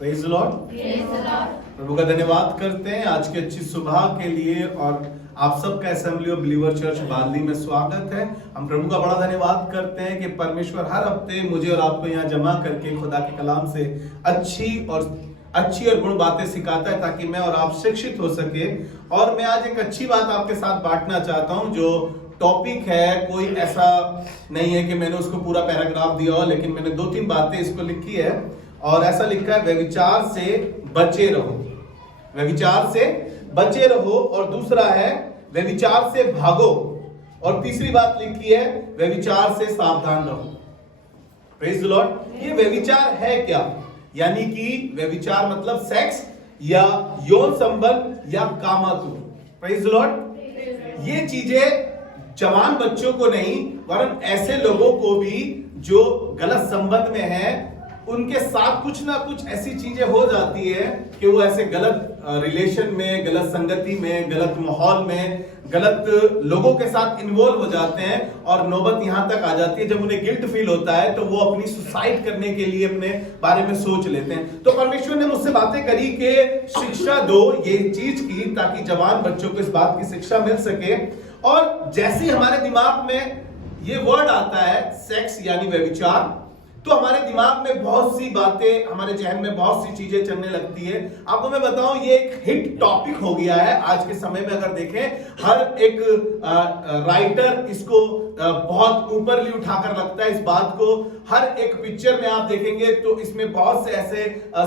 Praise the Lord. प्रभु का धन्यवाद करते हैं आज की अच्छी सुबह के लिए और आप सबका असेंबली ऑफ बिलीवर चर्च बादली में स्वागत है। हम प्रभु का बड़ा धन्यवाद करते हैं कि परमेश्वर हर हफ्ते मुझे और आपको यहाँ जमा करके खुदा के कलाम से अच्छी और गुण बातें सिखाता है ताकि मैं और आप शिक्षित हो सके। और मैं आज एक अच्छी बात आपके साथ बांटना चाहता हूँ। जो टॉपिक है कोई ऐसा नहीं है कि मैंने उसको पूरा पैराग्राफ दिया हो, लेकिन मैंने 2-3 बातें इसको लिखी है और ऐसा लिखा है, व्यभिचार से बचे रहो। व्यभिचार से बचे रहो और दूसरा है व्यभिचार से भागो और तीसरी बात लिखी है व्यभिचार से सावधान रहो। Praise the Lord. ये व्यभिचार है क्या? यानी कि व्यभिचार मतलब सेक्स या यौन संबंध या कामातुर। Praise the Lord. ये चीजें जवान बच्चों को नहीं वरन ऐसे लोगों को भी जो गलत संबंध में हैं उनके साथ कुछ ना कुछ ऐसी चीजें हो जाती है कि वो ऐसे गलत रिलेशन में, गलत संगति में, गलत माहौल में, गलत लोगों के साथ इन्वॉल्व हो जाते हैं और नौबत यहां तक आ जाती है जब उन्हें गिल्ट फील होता है तो वो अपनी सुसाइड करने के लिए अपने बारे में सोच लेते हैं। तो परमेश्वर ने मुझसे बातें करी कि शिक्षा दो ये चीज की ताकि जवान बच्चों को इस बात की शिक्षा मिल सके। और जैसे ही हमारे दिमाग में ये वर्ड आता है सेक्स यानी व्यभिचार, तो हमारे दिमाग में बहुत सी बातें, हमारे जहन में बहुत सी चीजें चलने लगती है। आपको मैं बताऊं ये एक हिट टॉपिक हो गया है आज के समय में। अगर देखें हर एक राइटर इसको बहुत ऊपरली उठाकर रखता है इस बात को। हर एक पिक्चर में आप देखेंगे तो इसमें बहुत से ऐसे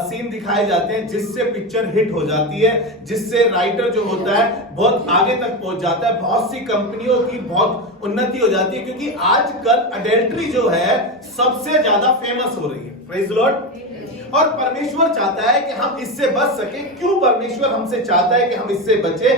सीन दिखाए जाते हैं जिससे पिक्चर हिट हो जाती है, जिससे राइटर जो होता है बहुत आगे तक पहुंच जाता है। बहुत सी कंपनियों की बहुत उन्नति हो जाती है क्योंकि आजकल अडल्ट्री जो है सबसे ज्यादा फेमस हो रही है। Praise the Lord. और परमेश्वर चाहता है कि हम इससे बच सके। क्यों परमेश्वर हमसे चाहता है कि हम इससे बचे?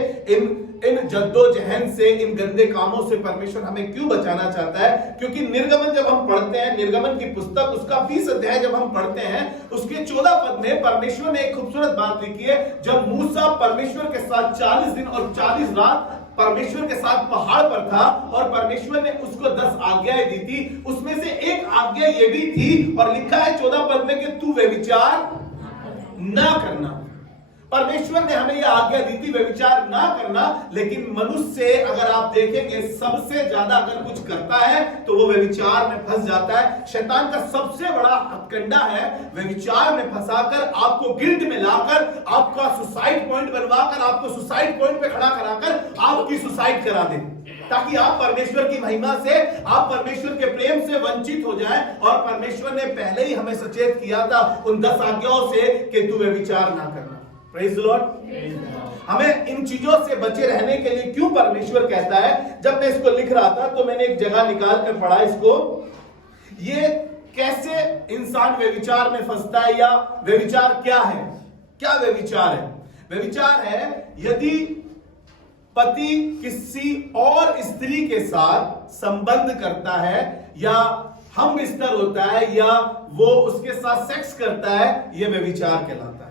इन जद्दोजहद से, इन गंदे कामों से परमेश्वर हमें क्यों बचाना चाहता है? क्योंकि निर्गमन जब हम पढ़ते हैं, निर्गमन की पुस्तक उसका 20 अध्याय जब हम पढ़ते हैं उसके 14 पद में परमेश्वर ने एक खूबसूरत बात लिखी है। जब मूसा परमेश्वर के साथ 40 दिन और 40 रात परमेश्वर के साथ पहाड़ पर था और परमेश्वर ने उसको 10 आज्ञाएं दी थी, उसमें से एक आज्ञा ये भी थी और लिखा है 14 पद में कि तू व्यभिचार ना करना। परमेश्वर ने हमें यह आज्ञा दी थी व्यभिचार ना करना, लेकिन मनुष्य अगर आप देखेंगे सबसे ज्यादा अगर कुछ करता है तो वो व्यभिचार में फंस जाता है। शैतान का सबसे बड़ा हथकंडा है व्यभिचार में फंसाकर, आपको गिल्ट में लाकर, आपका सुसाइड पॉइंट बनवाकर, आपको सुसाइड पॉइंट पे खड़ा कराकर आपकी सुसाइड करा दे ताकि आप परमेश्वर की महिमा से, आप परमेश्वर के प्रेम से वंचित हो जाएं। और परमेश्वर ने पहले ही हमें सचेत किया था उन 10 आज्ञाओं से कि तू व्यभिचार ना करना। Praise the Lord. हमें इन चीजों से बचे रहने के लिए क्यों परमेश्वर कहता है? जब मैं इसको लिख रहा था तो मैंने एक जगह निकाल कर पढ़ा इसको, ये कैसे इंसान व्यभिचार में फंसता है या व्यभिचार क्या है। क्या व्यभिचार है? व्यभिचार है यदि पति किसी और स्त्री के साथ संबंध करता है या हम बिस्तर होता है या वो उसके साथ सेक्स करता है, यह व्यभिचार कहलाता है।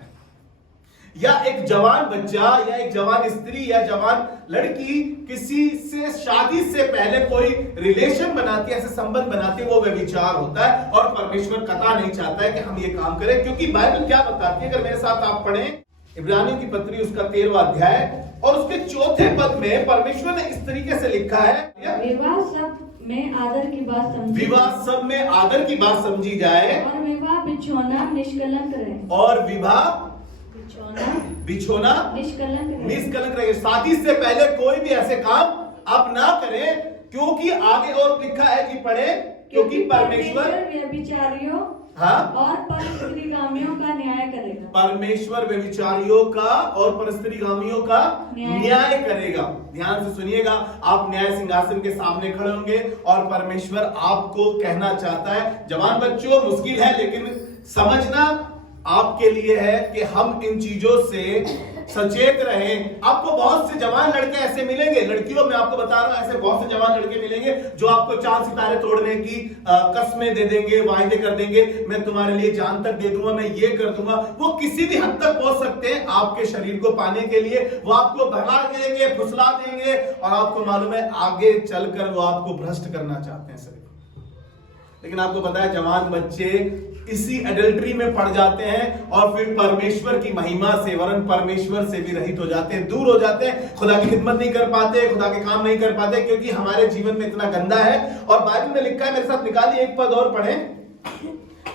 या एक जवान बच्चा या एक जवान स्त्री या जवान लड़की किसी से शादी से पहले कोई रिलेशन बनाती है, ऐसे संबंध बनाती है, वो व्यभिचार होता है। और परमेश्वर कतई नहीं चाहता है कि हम ये काम करें, क्योंकि बाइबल क्या बताती है? अगर मेरे साथ आप पढ़ें इब्रानियों की पत्री उसका 13वां अध्याय और उसके 4थे पद में परमेश्वर ने इस तरीके से लिखा है, विवाह सब में आदर की बात समझी, विवाह सब में आदर की बात समझी जाए और विवाह बिछोना निष्कलंक रहे, और विवाह बिछोना निष्कलंक रहे। शादी से पहले कोई भी ऐसे काम आप ना करें, क्योंकि आगे और लिखा है कि पढ़े, क्योंकि परमेश्वर व्यभिचारियों और परस्त्रीगामियों का न्याय करेगा। परमेश्वर व्यभिचारियों का और परस्त्रीगामियों का न्याय करेगा। ध्यान से सुनिएगा, आप न्याय सिंहासन के सामने खड़े होंगे और परमेश्वर आपको कहना चाहता है, जवान बच्चों मुश्किल है लेकिन समझना आपके लिए है कि हम इन चीजों से सचेत रहें। आपको बहुत से जवान लड़के ऐसे मिलेंगे, लड़कियों में आपको बता रहा हूं, ऐसे बहुत से जवान लड़के मिलेंगे जो आपको चांद सितारे तोड़ने की कस्में दे देंगे, वायदे कर देंगे, मैं तुम्हारे लिए जान तक दे दूंगा, मैं ये कर दूंगा। वो किसी भी हद तक पहुंच सकते हैं आपके शरीर को पाने के लिए। वो आपको भगा देंगे, फुसला देंगे और आपको मालूम है आगे चलकर वो आपको भ्रष्ट करना चाहते हैं। लेकिन आपको पता है जवान बच्चे इसी एडल्ट्री में पड़ जाते हैं और फिर परमेश्वर की महिमा से वरन परमेश्वर से भी रहित हो जाते हैं, दूर हो जाते हैं, खुदा की खिदमत नहीं कर पाते, खुदा के काम नहीं कर पाते, क्योंकि हमारे जीवन में इतना गंदा है। और बाइबल में लिखा है, मेरे साथ निकालिए एक पद और पढ़ें,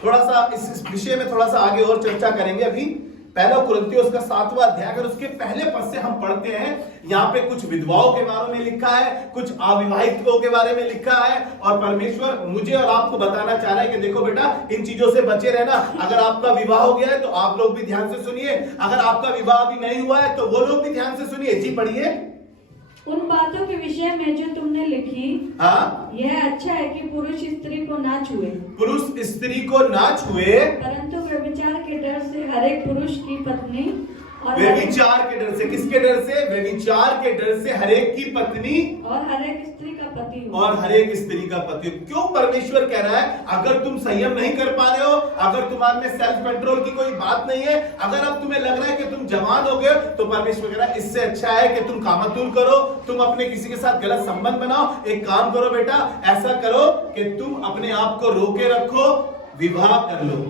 थोड़ा सा इस विषय में थोड़ा सा आगे और चर्चा करेंगे। अभी पहला कुरिन्थियों उसका 7वां अध्याय, अगर उसके पहले पद से हम पढ़ते हैं, यहाँ पे कुछ विधवाओं के बारे में लिखा है, कुछ अविवाहितों के बारे में लिखा है, और परमेश्वर मुझे और आपको बताना चाह रहा है कि देखो बेटा, इन चीजों से बचे रहना। अगर आपका विवाह हो गया है तो आप लोग भी ध्यान से सुनिए, अगर आपका विवाह अभी नहीं हुआ है तो वो लोग भी ध्यान से सुनिए। जी पढ़िए। उन बातों के विषय में जो तुमने लिखी, हाँ, यह अच्छा है कि पुरुष स्त्री को ना छुए, पुरुष स्त्री को ना छुए, परंतु व्यभिचार के डर से हर एक पुरुष की पत्नी और व्यभिचार के डर से, किसके डर से? व्यभिचार के डर से हर एक की पत्नी और हर एक स्त्री का पति हो। और हर एक स्त्री का पति। क्यों परमेश्वर कह रहा है? अगर तुम संयम नहीं कर पा रहे हो, अगर तुम्हारे में सेल्फ कंट्रोल की कोई बात नहीं है, अगर अब तुम्हें लग रहा है कि तुम जवान हो गए, तो परमेश्वर कह रहा है इससे अच्छा है कि तुम कामातुल करो, तुम अपने किसी के साथ गलत संबंध बनाओ। एक काम करो बेटा, ऐसा करो कि तुम अपने आप को रोके रखो, विवाह कर लो।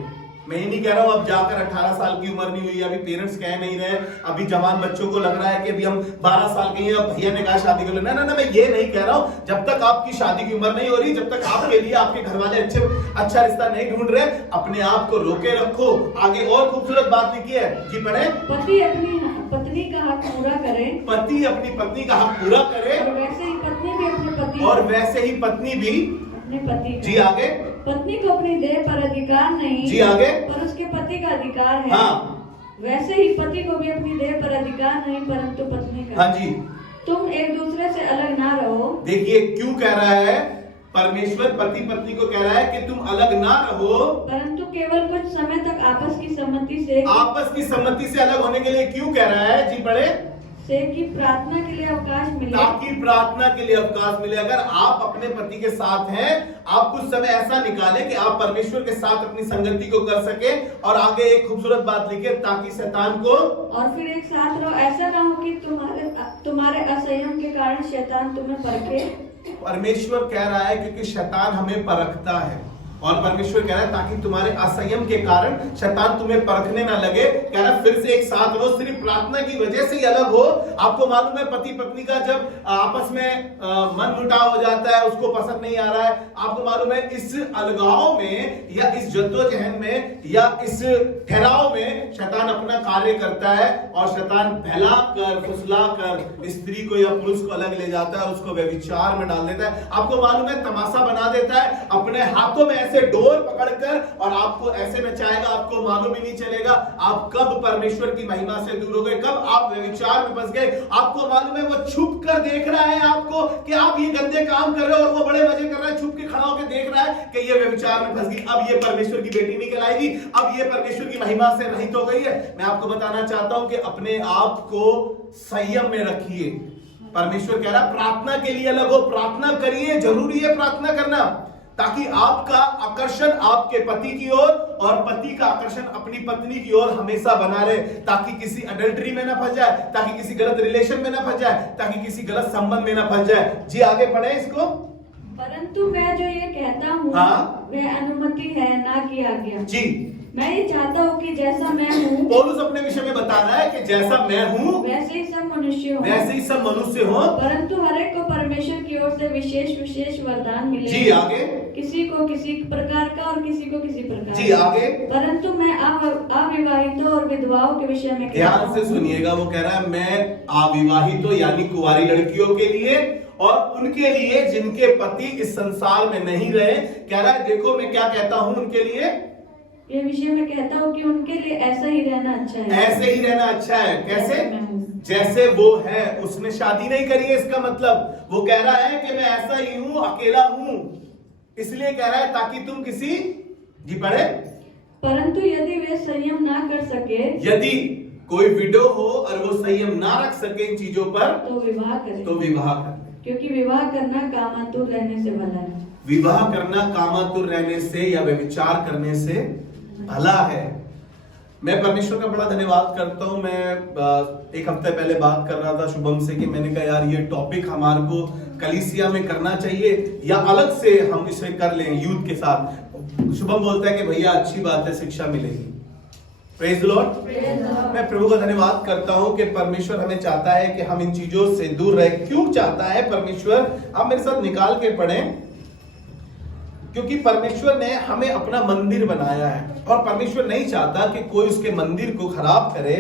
मैं ये नहीं कह रहा हूं अब जाकर 18 साल की उम्र नहीं हुई, अभी पेरेंट्स कह नहीं रहे, अभी जवान बच्चों को लग रहा है कि अभी हम 12 साल के हैं, अब भैया ने कहा शादी कर लो। ना ना ना, मैं ये नहीं कह रहा हूं। जब तक आपकी शादी की उम्र नहीं हो रही, जब तक आपके लिए आपके घर वाले अच्छा रिश्ता नहीं ढूंढ रहे, अपने आप को रोके रखो। आगे और खूबसूरत बात लिखी है, जी पढ़े। पति अपनी पत्नी का हक पूरा करे, पति अपनी पत्नी का हक पूरा करे, और वैसे ही पत्नी भी अपने पति और वैसे ही पत्नी भी अपने पति। जी आगे। पत्नी को अपनी देह पर अधिकार नहीं, जी आगे। पर उसके पति का अधिकार है। हाँ, वैसे ही पति को भी अपनी देह पर अधिकार नहीं, परंतु पत्नी का। हाँ जी। तुम एक दूसरे से अलग ना रहो। देखिए क्यों कह रहा है परमेश्वर, पति पत्नी को कह रहा है कि तुम अलग ना रहो, परंतु केवल कुछ समय तक आपस की सहमति से। आपस की सहमति से अलग होने के लिए क्यों कह रहा है? जी पढ़े। से कि प्रार्थना के लिए अवकाश मिले, ताकि प्रार्थना के लिए अवकाश मिले। अगर आप अपने पति के साथ हैं, आप कुछ समय ऐसा निकाले कि आप परमेश्वर के साथ अपनी संगति को कर सके। और आगे एक खूबसूरत बात लिखे, ताकि शैतान को, और फिर एक साथ रहो, ऐसा ना हो कि तुम्हारे असंयम के कारण शैतान तुम्हें परखे। परमेश्वर कह रहा है क्योंकि शैतान हमें परखता है, और परमेश्वर कह रहा है ताकि तुम्हारे असंयम के कारण शैतान तुम्हें परखने ना लगे। कह रहा है फिर से एक साथ रहो, सिर्फ प्रार्थना की वजह से ही अलग हो। आपको मालूम है पति पत्नी का जब आपस में मन मुटाव हो जाता है, उसको पसंद नहीं आ रहा है, आपको मालूम है इस अलगाव में या इस जद्दोजहद में या इस ठहराव में शैतान अपना कार्य करता है, और शैतान फैला कर फुसला कर स्त्री को या पुरुष को अलग ले जाता है, उसको व्यभिचार में डाल देता है। आपको मालूम है तमाशा बना देता है, अपने हाथों में ऐसे डोर पकड़कर, और आपको ऐसे नचाएगा, आपको मालूम ही नहीं चलेगा आप कब परमेश्वर की महिमा से दूर हो गए, कब आप व्यभिचार में फंस गए। आपको मालूम है वो छुप कर देख रहा है आपको कि आप ये गंदे काम कर रहे हो, और वो बड़े मजे कर रहा है, छुप के खड़ा होकर देख रहा है कि ये व्यभिचार में फंस गई, अब ये परमेश्वर की बेटी नहीं कहलाएगी, अब ये परमेश्वर की महिमा से रहित हो गई है। मैं आपको बताना चाहता हूं कि अपने आप को संयम में रखिए। परमेश्वर कह रहा है प्रार्थना के लिए अलग हो, प्रार्थना करिए, जरूरी है प्रार्थना करना, ताकि आपका आकर्षण आपके पति की ओर और पति का आकर्षण अपनी पत्नी की ओर हमेशा बना रहे, ताकि किसी अडल्ट्री में ना फंस जाए, ताकि किसी गलत रिलेशन में ना फंस जाए, ताकि किसी गलत संबंध में ना फंस जाए। जी आगे पढ़े इसको। परंतु मैं जो ये कहता हूँ, हाँ? वह अनुमति है, ना कि आज्ञा। जी, मैं ये चाहता हूँ कि जैसा मैं हूँ, पौलुस अपने विषय में बता रहा है कि जैसा मैं हूँ वैसे ही सब मनुष्य हो, वैसे ही सब मनुष्य हो, परंतु हर एक को परमेश्वर की ओर से विशेष विशेष वरदान मिले। जी आगे। किसी को किसी प्रकार का और किसी को किसी प्रकार जी आगे। परंतु मैं अविवाहितों और विधवाओं के विषय में ध्यान से सुनिएगा, वो कह रहा है मैं अविवाहितों यानी कुंवारी लड़कियों के लिए और उनके लिए जिनके पति इस संसार में नहीं रहे, कह रहा है देखो मैं क्या कहता हूं उनके लिए, ये विषय में कहता हूँ कि उनके लिए ऐसा ही रहना अच्छा है। ऐसे ही रहना अच्छा है। कैसे? जैसे वो है, उसने शादी नहीं करी है, इसका मतलब वो कह रहा है कि मैं ऐसा ही हूं, अकेला हूं, इसलिए कह रहा है ताकि तुम किसी, जी पढ़े, परंतु यदि वे संयम ना कर सके, यदि कोई विडो हो और वो संयम ना रख सके इन चीजों पर, तो विवाह करे, तो विवाह कर, क्योंकि विवाह करना कामातुर रहने से भला है। विवाह करना कामातुर रहने से या व्यभिचार करने से भला है। मैं परमेश्वर का बड़ा धन्यवाद करता हूं। मैं एक हफ्ते पहले बात कर रहा था शुभम से कि मैंने कहा यार ये टॉपिक हमारे को कलीसिया में करना चाहिए या अलग से हम इसे कर लें यूथ के साथ? शुभम बोलता है कि भैया अच्छी बात है, शिक्षा मिलेगी। Praise the Lord. मैं प्रभु का धन्यवाद करता हूं कि परमेश्वर हमें चाहता है कि हम इन चीजों से दूर रहे। क्यों चाहता है परमेश्वर? आप मेरे साथ निकाल के पढ़ें। क्योंकि परमेश्वर ने हमें अपना मंदिर बनाया है और परमेश्वर नहीं चाहता कि कोई उसके मंदिर को खराब करे।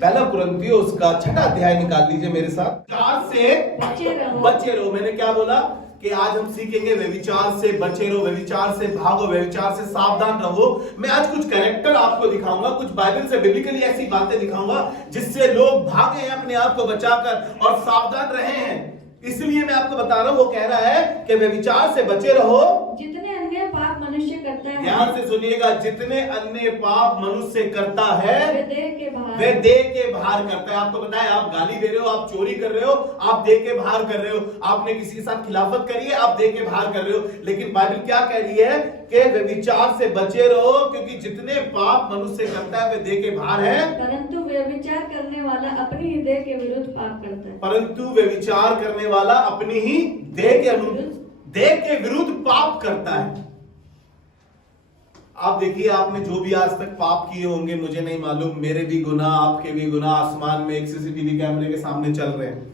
पहला कुरिन्थियों उसका 6वां अध्याय निकाल लीजिए मेरे साथ। 4 से बचे रहो। मैंने क्या बोला कि आज हम सीखेंगे व्यभिचार से बचे रहो, व्यभिचार से भागो, व्यभिचार से सावधान रहो। मैं आज कुछ कैरेक्टर आपको दिखाऊंगा, कुछ बाइबल से बिब्लिकली ऐसी बातें दिखाऊंगा जिससे लोग भागे हैं अपने आप को बचाकर और सावधान रहे हैं। इसलिए मैं आपको बता रहा हूं, वो कह रहा है कि व्यभिचार से बचे रहो। जितने अन्य पाप मनुष्य करता है, ध्यान से सुनिएगा, जितने अन्य पाप मनुष्य करता है वे देह के बाहर करता है। आपको पता है, आप गाली दे रहे हो, आप चोरी कर रहे हो, आप देह के बाहर कर रहे हो। आपने किसी के साथ खिलाफत करी है, आप देह के बाहर कर रहे हो। लेकिन बाइबल क्या कह रही है कि व्यभिचार से बचे रहो, क्योंकि जितने पाप मनुष्य करता है वे देह के बाहर है। परंतु व्यभिचार करने वाला अपनी ही देह के विरुद्ध पाप करता है। परंतु व्यभिचार करने वाला अपनी ही देह के विरुद्ध पाप करता है। आप देखिए, आपने जो भी आज तक पाप किए होंगे, मुझे नहीं मालूम, मेरे भी गुनाह, आपके भी गुनाह आसमान में एक सीसीटीवी कैमरे के सामने चल रहे हैं,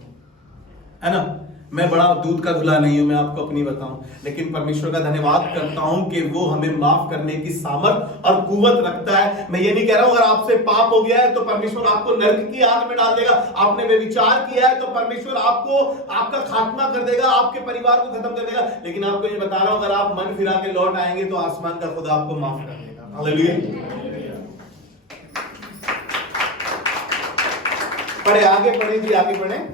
है ना। मैं बड़ा दूध का धुला नहीं हूं, मैं आपको अपनी बताऊं, लेकिन परमेश्वर का धन्यवाद करता हूं कि वो हमें माफ करने की सामर्थ और कुवत रखता है। मैं ये नहीं कह रहा हूं अगर आपसे पाप हो गया है तो परमेश्वर आपको नरक की आग में डाल देगा। आपने व्यभिचार किया है तो परमेश्वर आपको आपका खात्मा कर देगा, आपके परिवार को खत्म कर देगा। लेकिन आपको ये बता रहा हूं, अगर आप मन फिरा के लौट आएंगे तो आसमान का खुदा आपको माफ कर देगा। हालेलुया। पढ़े, आगे पढ़े जी, आगे पढ़े।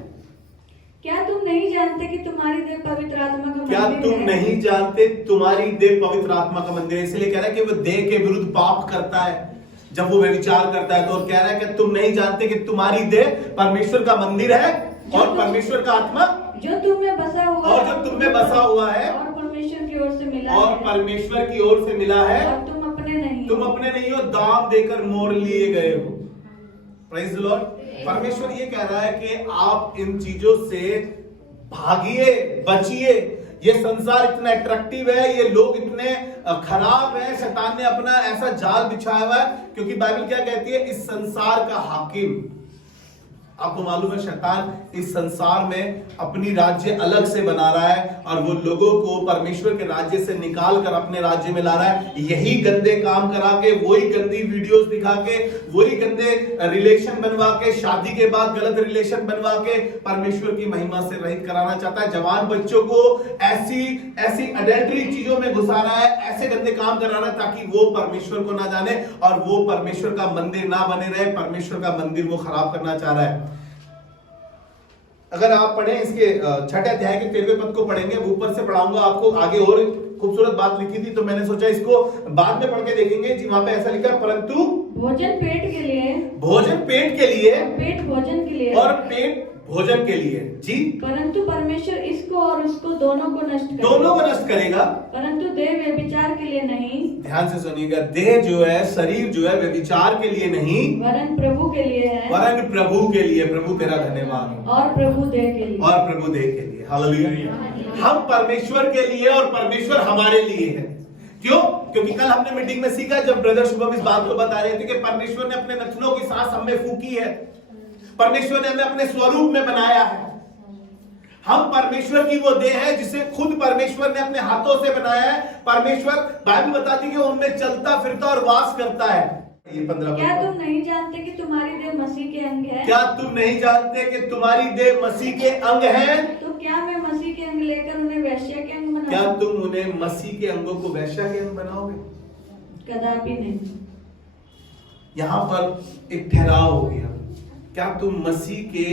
क्या तुम नहीं जानते कि तुम्हारी देह पवित्र आत्मा का मंदिर है? क्या तुम नहीं जानते तुम्हारी देह पवित्र आत्मा का मंदिर है? इसलिए कह रहा है कि वो देह के विरुद्ध पाप करता है जब वो व्यभिचार करता है। तो कह रहा है कि तुम नहीं जानते कि तुम्हारी देह परमेश्वर का मंदिर है और परमेश्वर का आत्मा जो तुम में बसा हुआ और जो तुम में बसा हुआ है और परमेश्वर की ओर से मिला और है, परमेश्वर की ओर से मिला है, और तुम अपने नहीं हो, दाम देकर मोल लिए गए हो। Praise the Lord. परमेश्वर ये कह रहा है कि आप इन चीजों से भागिए, बचिए। ये संसार इतना अट्रैक्टिव है, ये लोग इतने खराब हैं, शैतान ने अपना ऐसा जाल बिछाया हुआ है। क्योंकि बाइबल क्या कहती है, इस संसार का हाकिम, आपको मालूम है शैतान इस संसार में अपनी राज्य अलग से बना रहा है और वो लोगों को परमेश्वर के राज्य से निकाल कर अपने राज्य में ला रहा है। यही गंदे काम करा के, वही गंदी वीडियोस दिखा के, वही गंदे रिलेशन बनवा के, शादी के बाद गलत रिलेशन बनवा के परमेश्वर की महिमा से रहित कराना चाहता है। जवान बच्चों को ऐसी अडल्टरी चीजों में घुसा रहा है, ऐसे गंदे काम करा रहा है ताकि वो परमेश्वर को ना जाने और वो परमेश्वर का मंदिर ना बने रहे। परमेश्वर का मंदिर वो खराब करना चाह रहा है। अगर आप पढ़ें इसके 6 अध्याय के 13वें पद को पढ़ेंगे, ऊपर से पढ़ाऊंगा आपको, आगे और खूबसूरत बात लिखी थी तो मैंने सोचा इसको बाद में पढ़ के देखेंगे जी। वहां पे ऐसा लिखा है, परंतु भोजन पेट के लिए, पेट भोजन के लिए और पेट भोजन के लिए जी। परंतु परमेश्वर इसको और उसको दोनों को नष्ट करेगा। परंतु देह व्यभिचार के लिए नहीं, ध्यान से सुनिएगा, देह जो है, शरीर जो है, व्यभिचार के लिए नहीं, वरन प्रभु के लिए है। प्रभु के लिए। प्रभु तेरा धन्यवाद। और प्रभु देह के लिए। हालेलुया। हम परमेश्वर के लिए और परमेश्वर हमारे लिए है। क्यों? क्योंकि कल हमने मीटिंग में सीखा, जब ब्रदर शुभम इस बात को बता रहे थे कि परमेश्वर ने अपने नथनों की सांस हमें फूकी है, परमेश्वर ने हमें अपने स्वरूप में बनाया है। हम परमेश्वर की वो देह है जिसे खुद परमेश्वर ने अपने हाथों से बनाया है। परमेश्वर, बाइबल बताती है कि उनमें चलता फिरता और वास करता है। ये 15। क्या तुम नहीं जानते कि तुम्हारी देह मसीह के अंग है? क्या तुम नहीं जानते कि तुम्हारी देह मसीह के अंग है? तो क्या मैं मसीह के अंग लेकर उन्हें वैश्या के अंग बनाऊं? क्या तुम उन्हें मसीह के अंगों को वैश्या के अंग बनाओगे? कदापि नहीं। यहां पर एक ठहराव हो गया। क्या तुम मसीह के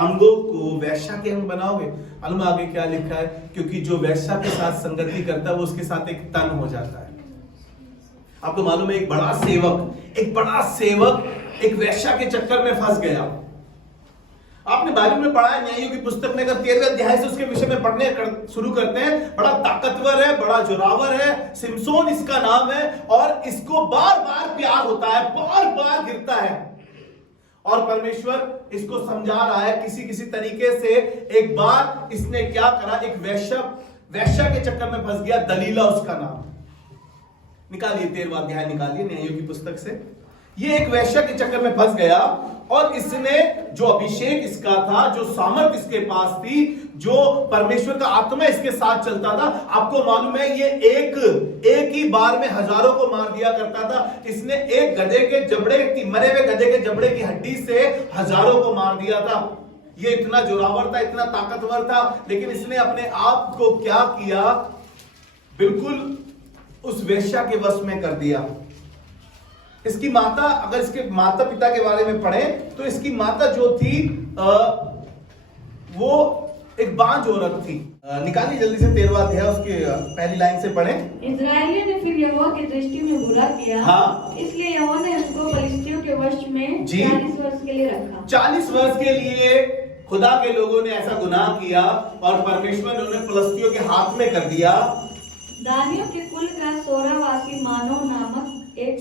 अंगों को वैश्या के अंग बनाओगे? मालूम आगे क्या लिखा है, क्योंकि जो वैश्या के साथ संगति करता है वो उसके साथ एक तन हो जाता है। आपको मालूम है, एक बड़ा सेवक एक वैश्या के चक्कर में फंस गया। आपने बाइबल में पढ़ा है, न्यायियों की पुस्तक में, अगर 13वें अध्याय से उसके विषय में पढ़ने शुरू करते हैं, बड़ा ताकतवर है, बड़ा जोरावर है, सिमसोन इसका नाम है और इसको बार बार प्यार होता है, बार बार गिरता है और परमेश्वर इसको समझा रहा है किसी किसी तरीके से। एक बार इसने क्या करा, एक वेश्या के चक्कर में फंस गया, दलीला उसका नाम। निकालिए 13वां अध्याय, निकालिए न्यायों की पुस्तक से। ये एक वेश्या के चक्कर में फंस गया और इसने जो अभिषेक इसका था, जो सामर्थ इसके पास थी, जो परमेश्वर का आत्मा इसके साथ चलता था, आपको मालूम है ये एक ही बार में हजारों को मार दिया करता था। इसने एक गधे के जबड़े की, मरे हुए गधे के जबड़े की हड्डी से हजारों को मार दिया था। ये इतना जोरावर था, इतना ताकतवर था, लेकिन इसने अपने आप को क्या किया, बिल्कुल उस वेश्या के वश में कर दिया। इसकी माता, अगर इसके माता पिता के बारे में पढ़ें तो इसकी माता जो थी वो एक बांझ औरत थी। निकालिए जल्दी से 13वां अध्याय, उसके पहली लाइन से पढ़ें। इजराइलियों ने फिर यहोवा की दृष्टि में बुरा किया, हाँ। इसलिए यहोवा ने उसको फलिस्तियों के वश में 40 वर्ष के लिए रखा। 40 वर्ष के लिए खुदा के लोगों ने ऐसा गुनाह किया और परमेश्वर ने उन्हें फलिस्तियों के हाथ में कर दिया। दानियों के कुल का सोरावासी मानो नामक एक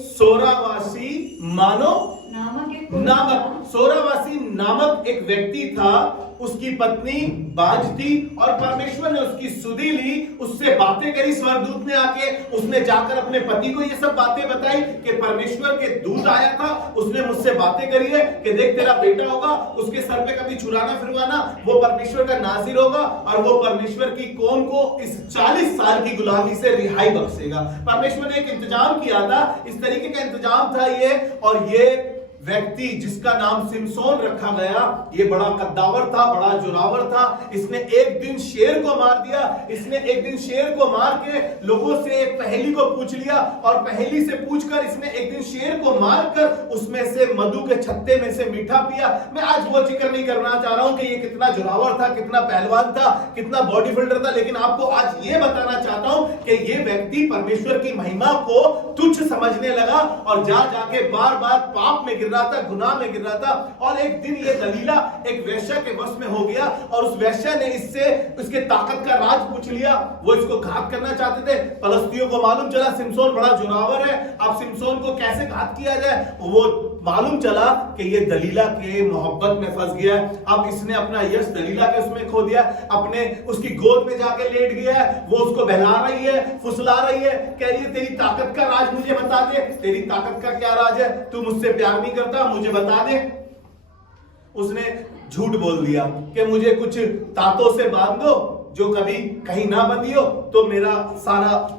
सोरावासी नामक एक व्यक्ति था। उसकी पत्नी बांझ थी और परमेश्वर ने उसकी सुधि ली, उससे बातें करी। स्वर्गदूत ने आके, उसने जाकर अपने पति को ये सब बातें बताई कि परमेश्वर के दूत आया था, उसने मुझसे बातें करी है कि देख तेरा बेटा होगा, उसके सर पे कभी छुराना फिरवाना, वो परमेश्वर का नाजिर होगा और वो परमेश्वर की कौम को इस 40 साल की गुलामी से रिहाई बख्शेगा। परमेश्वर ने एक इंतजाम किया था, इस तरीके का इंतजाम था ये। और ये व्यक्ति जिसका नाम सिमसोन रखा गया, ये बड़ा कद्दावर था, बड़ा जोरावर था। इसने एक दिन शेर को मार दिया। इसने एक दिन शेर को मार के लोगों से एक पहेली को पूछ लिया और पहेली से पूछकर इसने एक दिन शेर को मारकर उसमें से मधु के छत्ते में से मीठा पिया। मैं आज वो जिक्र नहीं करना चाह रहा हूं कि ये कितना जोरावर था, कितना पहलवान था, कितना बॉडी बिल्डर था, लेकिन आपको आज ये बताना चाहता हूं कि ये व्यक्ति परमेश्वर की महिमा को तुच्छ समझने लगा और जाके बार बार पाप में रहा था, गुनाह में गिर रहा था। और एक दिन ये दलीला एक वेश्या के वश में हो गया और उस वेश्या ने इससे उसके ताकत का राज पूछ लिया। वो इसको घात करना चाहते थे। फलिस्तियों को मालूम चला सिमसोन बड़ा जोरावर है, अब सिमसोन को कैसे घात किया जाए, वो मालूम चला कि ये दलीला के मोहब्बत में फंस गया है। अब इसने अपना यश दलीला के उसमें खो दिया, अपने उसकी गोद में जाके लेट गया है। वो उसको बहला रही है, फुसला रही है, कह रही है तेरी ताकत का राज मुझे बता दे। तेरी ताकत का क्या राज है, तू मुझसे प्यार नहीं करता, मुझे बता दे। उसने झूठ बोल दिया कि मुझे कुछ तातों से बांध दो, जो कभी कहीं ना बंधी हो तो मेरा सारा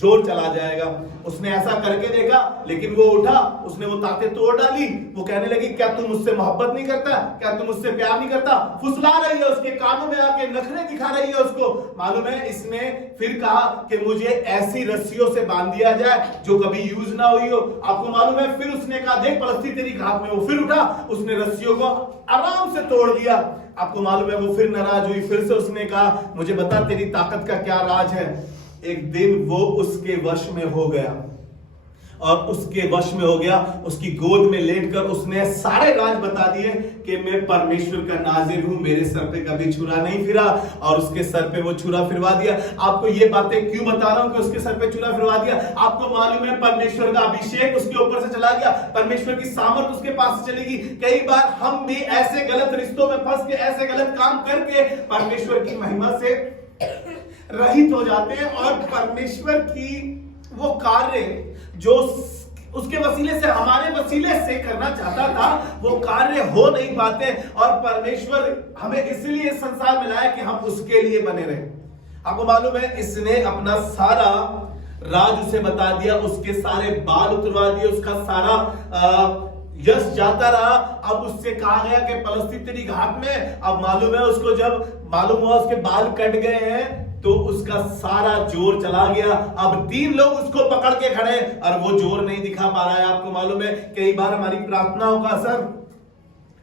जोर चला जाएगा। उसने ऐसा करके देखा, लेकिन वो उठा, उसने वो ताकतें तोड़ डाली। वो कहने लगी क्या तू मुझसे मोहब्बत नहीं करता, क्या तू मुझसे प्यार नहीं करता। फुसला रही है, उसके कानों में आके नखरे दिखा रही है उसको। मालूम है इसने फिर कहा कि मुझे ऐसी रस्सियों से बांध दिया जाए जो कभी यूज ना हुई हो। आपको मालूम है फिर उसने कहा देख पलस्ती तेरी घात में। वो फिर उठा, उसने रस्सियों को आराम से तोड़ दिया। आपको मालूम है वो फिर नाराज हुई, फिर से उसने कहा मुझे बता तेरी ताकत का क्या राज है। एक दिन वो उसके वश में हो गया और उसके वश में हो गया, उसकी गोद में लेटकर उसने सारे राज बता दिए कि मैं परमेश्वर का नाजिर हूं, मेरे सर पे कभी छुरा नहीं फिरा। और उसके सर पे वो छुरा फिरवा दिया। आपको ये बातें क्यों बता रहा हूं कि उसके सर पे छुरा फिरवा दिया। आपको मालूम है परमेश्वर का अभिषेक उसके ऊपर से चला गया, परमेश्वर की सामर्थ उसके पास से चलेगी। कई बार हम भी ऐसे गलत रिश्तों में फंस के, ऐसे गलत काम करके परमेश्वर की महिमा से रहित हो जाते हैं और परमेश्वर की वो कार्य जो उसके वसीले से, हमारे वसीले से करना चाहता था, वो कार्य हो नहीं पाते। और परमेश्वर हमें इसलिए इस संसार में लाया कि हम उसके लिए बने रहे। आपको मालूम है इसने अपना सारा राज उसे बता दिया, उसके सारे बाल उतरवा दिए, उसका सारा यश जाता रहा। अब उससे कहा गया कि पलस्ती तेरी घात में। अब मालूम है उसको, जब मालूम हुआ उसके बाल कट गए हैं तो उसका सारा जोर चला गया। अब 3 लोग उसको पकड़ के खड़े और वो जोर नहीं दिखा पा रहा है। आपको मालूम है कई बार हमारी प्रार्थनाओं का असर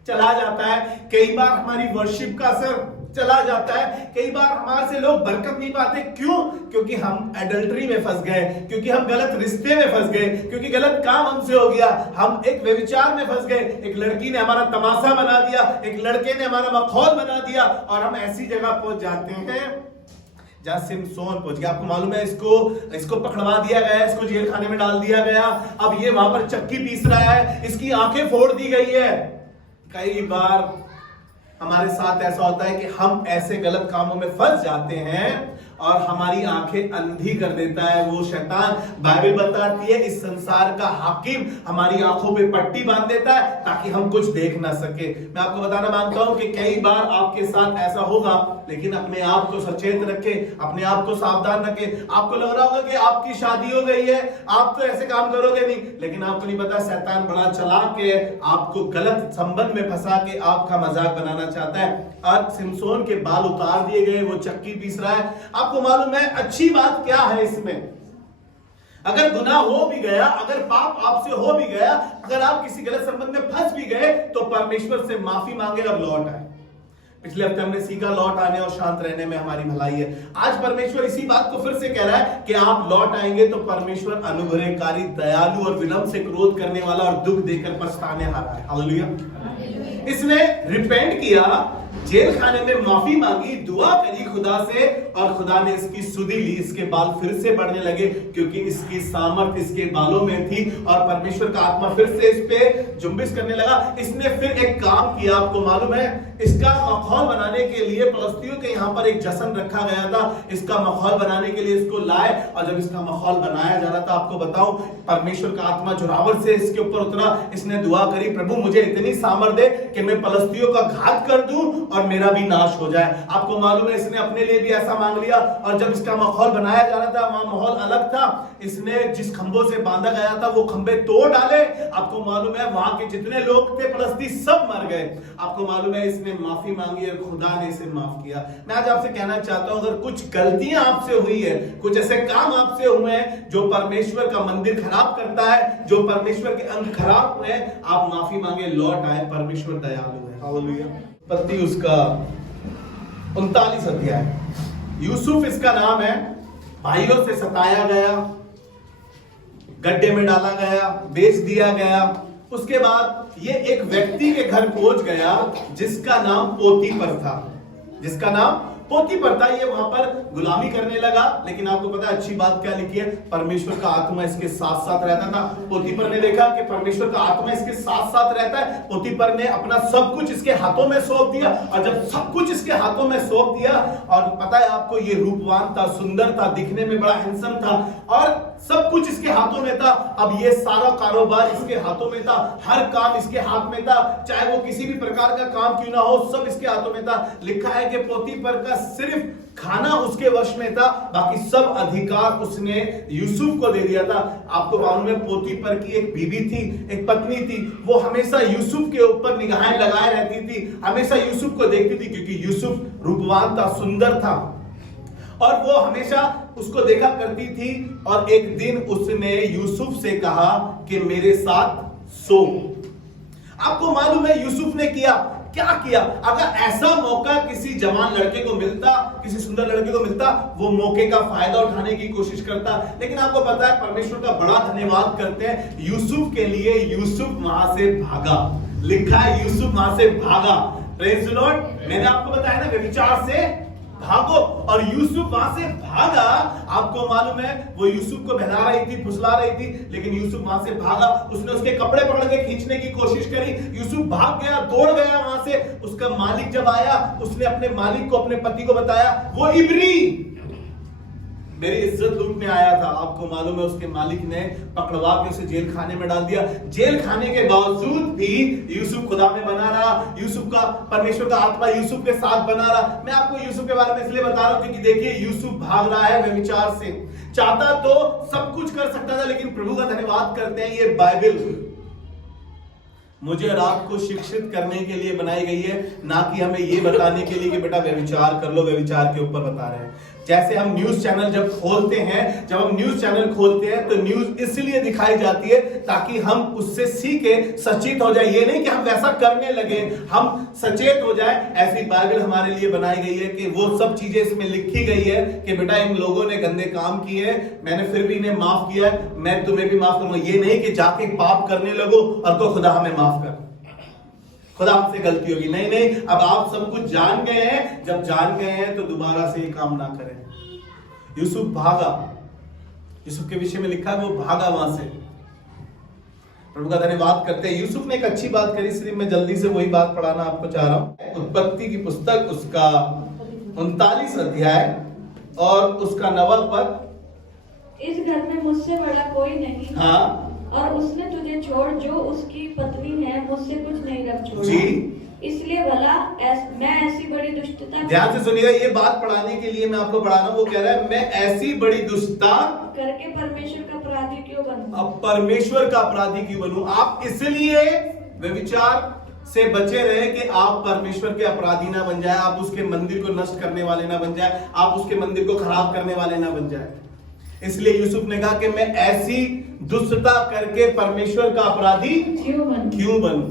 चला जाता है, कई बार हमारी वर्शिप का असर चला जाता है, कई बार हमारे से लोग बरकत नहीं पाते। क्यों? क्योंकि हम एडल्ट्री में फंस गए, क्योंकि हम गलत रिश्ते में फंस गए, क्योंकि गलत काम हमसे हो गया, हम एक व्यभिचार में फंस गए। एक लड़की ने हमारा तमाशा बना दिया, एक लड़के ने हमारा मखौल बना दिया और हम ऐसी जगह पहुंच जाते हैं जहां सिमसोन पहुंच गया। आपको मालूम है इसको पकड़वा दिया गया, इसको जेल खाने में डाल दिया गया। अब ये वहां पर चक्की पीस रहा है, इसकी आंखें फोड़ दी गई है। कई बार हमारे साथ ऐसा होता है कि हम ऐसे गलत कामों में फंस जाते हैं और हमारी आंखें अंधी कर देता है वो शैतान। बाइबल बताती है इस संसार का हाकिम हमारी आंखों पे पट्टी बांध देता है ताकि हम कुछ देख ना सके। मैं आपको बताना मांगता हूं कि कई बार आपके साथ ऐसा होगा, लेकिन अपने आप को सचेत रखें, अपने आप को सावधान रखें। आपको लग रहा होगा कि आपकी शादी हो गई है, आप तो ऐसे काम करोगे नहीं, लेकिन आपको नहीं पता शैतान बड़ा चालाक है, आपको गलत संबंध में फंसा के आपका मजाक बनाना चाहता है। आज सिमसोन के बाल उतार दिए गए, वो चक्की पीस रहा है। आपको मालूम है अच्छी बात क्या है इसमें? अगर गुनाह हो भी गया, अगर पाप आपसे हो भी गया, अगर आप किसी गलत संबंध में फंस भी गए, तो परमेश्वर से माफी मांगे और लौट आए। पिछले हफ्ते हमने सीखा लौट आने और शांत रहने में हमारी भलाई है। आज परमेश्वर इसी बात को फिर से कह रहा है कि आप लौट आएंगे तो परमेश्वर अनुग्रहकारी, दयालु और विलंब से क्रोध करने वाला और दुख देकर पछताने हारा है। हालेलुया। इसने रिपेंट किया, जेल खाने में माफी मांगी, दुआ करी खुदा से, और खुदा ने इसकी सुधि ली। इसके बाल फिर से बढ़ने लगे क्योंकि इसकी सामर्थ इसके बालों में थी और परमेश्वर का आत्मा फिर से इस पे जुम्बिश करने लगा। इसने फिर एक काम किया, आपको मालूम है, इसका माहौल बनाने के लिए फलस्तीनियों के यहाँ पर एक जश्न रखा गया था। इसका माहौल बनाने के लिए इसको लाए, और जब इसका माहौल बनाया जा रहा था, आपको बताऊं, परमेश्वर का आत्मा जोरावर से इसके ऊपर उतरा। इसने दुआ करी, प्रभु मुझे इतनी सामर्थ दे कि मैं फलस्तीनियों का घात कर दूं और मेरा भी नाश हो जाए। आपको मालूम है इसने अपने लिए भी ऐसा मांग लिया, और जब इसका माहौल बनाया जा रहा था, वहां माहौल अलग था। इसने जिस खंभों से बांधा गया था वो खंभे तोड़ डाले। आपको मालूम है वहां के जितने लोग थे फलस्तीनी सब मर गए। आपको मालूम है इसने माफी मांगी और खुदा ने इसे माफ किया। मैं आज आपसे कहना चाहता हूं, अगर कुछ गलतियां आपसे हुई है, कुछ ऐसे काम आपसे हुए हैं जो परमेश्वर का मंदिर खराब करता है, जो परमेश्वर के अंग खराब हुए हैं, आप माफी मांगे, लौट आए, परमेश्वर दयालु है। हालेलुया। पति उसका 39 अध्याय। यूसुफ इसका नाम है। भाइयों से सताया गया, गड्ढे में डाला गया, बेच दिया गया। उसके बाद ये एक व्यक्ति के घर पहुंच गया जिसका नाम पोतीफर था। जिसका नाम पोतीफर था। ये वहां पर गुलामी करने लगा, लेकिन आपको पता है अच्छी बात क्या लिखी है? परमेश्वर का आत्मा इसके साथ साथ रहता था। पोतीफर ने देखा कि परमेश्वर का आत्मा इसके साथ साथ रहता है। पोतीफर ने अपना सब कुछ इसके हाथों में सौंप दिया, और जब सब कुछ इसके हाथों में सौंप दिया, और पता है आपको ये रूपवान था, सुंदर था, दिखने में बड़ा हैंडसम था, और सब कुछ इसके हाथों में था। अब ये सारा कारोबार इसके हाथों में था, हर काम इसके हाथ में था, चाहे वो किसी भी प्रकार का काम क्यों ना हो, सब इसके हाथों में था। लिखा है कि पोतीफर का सिर्फ खाना उसके वश में था, बाकी सब अधिकार उसने यूसुफ को दे दिया था। आपको मालूम है पोतीफर की एक बीवी थी, एक पत्नी थी, वो हमेशा यूसुफ के ऊपर निगाहें लगाए रहती थी, हमेशा यूसुफ को देखती थी, क्योंकि यूसुफ रूपवान था, सुंदर था, और वो हमेशा उसको देखा करती थी। और एक दिन उसने यूसुफ से कहा कि मेरे साथ सो। आपको मालूम है यूसुफ ने किया क्या किया? अगर ऐसा मौका किसी जवान लड़के को मिलता, किसी सुंदर लड़के को मिलता, वो मौके का फायदा उठाने की कोशिश करता। लेकिन आपको पता है परमेश्वर का बड़ा धन्यवाद करते हैं यूसुफ के लिए। यूसुफ वहां से भागा। लिखा है यूसुफ वहां से भागा। Praise the Lord. मैंने आपको बताया ना व्यभिचार से भागो, और यूसुफ वहां से भागा। आपको मालूम है वो यूसुफ को बहला रही थी, फुसला रही थी, लेकिन यूसुफ वहां से भागा। उसने उसके कपड़े पकड़ के खींचने की कोशिश करी, यूसुफ भाग गया, दौड़ गया वहां से। उसका मालिक जब आया, उसने अपने मालिक को, अपने पति को बताया, वो इब्री मेरी इज्जत लूटने आया था। आपको मालूम है उसके मालिक ने पकड़वा के उसे जेल खाने में डाल दिया। जेल खाने के बावजूद भी यूसुफ खुदा में बना रहा, यूसुफ का, परमेश्वर का आत्मा यूसुफ के साथ बना रहा। मैं आपको यूसुफ के बारे में इसलिए बता रहा हूं क्योंकि देखिए यूसुफ भाग रहा है व्यभिचार से। चाहता तो सब कुछ कर सकता था, लेकिन प्रभु का धन्यवाद करते हैं ये बाइबल मुझे और आपको शिक्षित करने के लिए बनाई गई है, ना कि हमें ये बताने के लिए कि बेटा व्यभिचार कर लो। व्यभिचार के ऊपर बता रहे हैं। जैसे हम न्यूज चैनल जब खोलते हैं, जब हम न्यूज चैनल खोलते हैं तो न्यूज इसलिए दिखाई जाती है ताकि हम उससे सीखे, सचेत हो जाए। ये नहीं कि हम वैसा करने लगे, हम सचेत हो जाए। ऐसी बाइबल हमारे लिए बनाई गई है कि वो सब चीजें इसमें लिखी गई है कि बेटा इन लोगों ने गंदे काम किए, मैंने फिर भी इन्हें माफ किया, मैं तुम्हें भी माफ करूंगा। ये नहीं कि जाके पाप करने लगो और तो खुदा हमें माफ कर, खुदा हमसे गलती होगी। नहीं नहीं, अब आप सब कुछ जान गए हैं, जब जान गए हैं तो दोबारा से ये काम ना करें। यूसुफ भागा, यूसुफ के विषय में लिखा है वो भागा वहां से। प्रभु का धन्यवाद करते हैं। यूसुफ ने एक अच्छी बात करी, सिर्फ मैं जल्दी से वही बात पढ़ाना आपको चाह रहा हूँ। उत्पत्ति की पुस्तक उसका 39 अध्याय और उसका 9वां पद। इस घर में मुझसे बड़ा कोई नहीं, हाँ, और उसने तुझे छोड़ जो उसकी पत्नी है मुझसे कुछ नहीं रख छोड़ा। जी, इसलिए भला मैं ऐसी बड़ी दुष्टता ध्यान से सुनिएगा, ये बात पढ़ाने के लिए मैं आपको पढ़ा रहा हूँ। वो कह रहा है मैं ऐसी बड़ी दुष्टता करके परमेश्वर का अपराधी क्यों बनूं? अब परमेश्वर का अपराधी क्यों बनूं? आप इसलिए व्यभिचार से बचे रहे कि आप परमेश्वर के अपराधी ना बन जाए, आप उसके मंदिर को नष्ट करने वाले ना बन जाए, आप उसके मंदिर को खराब करने वाले ना बन जाए। इसलिए यूसुफ ने कहा कि मैं ऐसी दुष्टता करके परमेश्वर का अपराधी क्यों बनूं?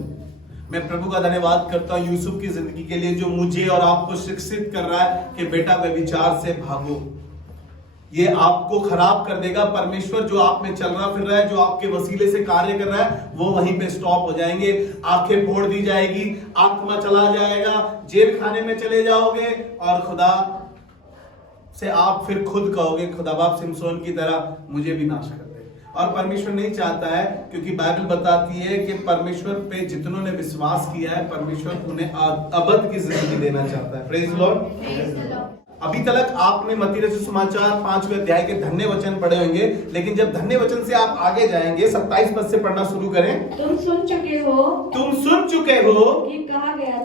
मैं प्रभु का धन्यवाद करता हूं यूसुफ की जिंदगी के लिए, जो मुझे और आपको शिक्षित कर रहा है कि बेटा व्यभिचार से भागो, ये आपको खराब कर देगा। परमेश्वर जो आप में चल रहा फिर रहा है, जो आपके वसीले से कार्य कर रहा है, वो वहीं पे स्टॉप हो जाएंगे। आंखें फोड़ दी जाएगी, आत्मा चला जाएगा, जेल खाने में चले जाओगे और खुदा से आप फिर खुद कहोगे खुदा बाप सिमसोन की तरह मुझे भी नाश कर दे। और परमेश्वर नहीं चाहता है, क्योंकि बाइबल बताती है कि परमेश्वर पे जितनों ने विश्वास किया है परमेश्वर उन्हें अबद की जिंदगी देना चाहता है। Praise Lord. अभी तक आपने मत्ती रचित सुसमाचार 5वें अध्याय के धन्य वचन पढ़े होंगे, लेकिन जब धन्य वचन से आप आगे जाएंगे 27 पद से पढ़ना शुरू करें। तुम सुन चुके हो कि कहा गया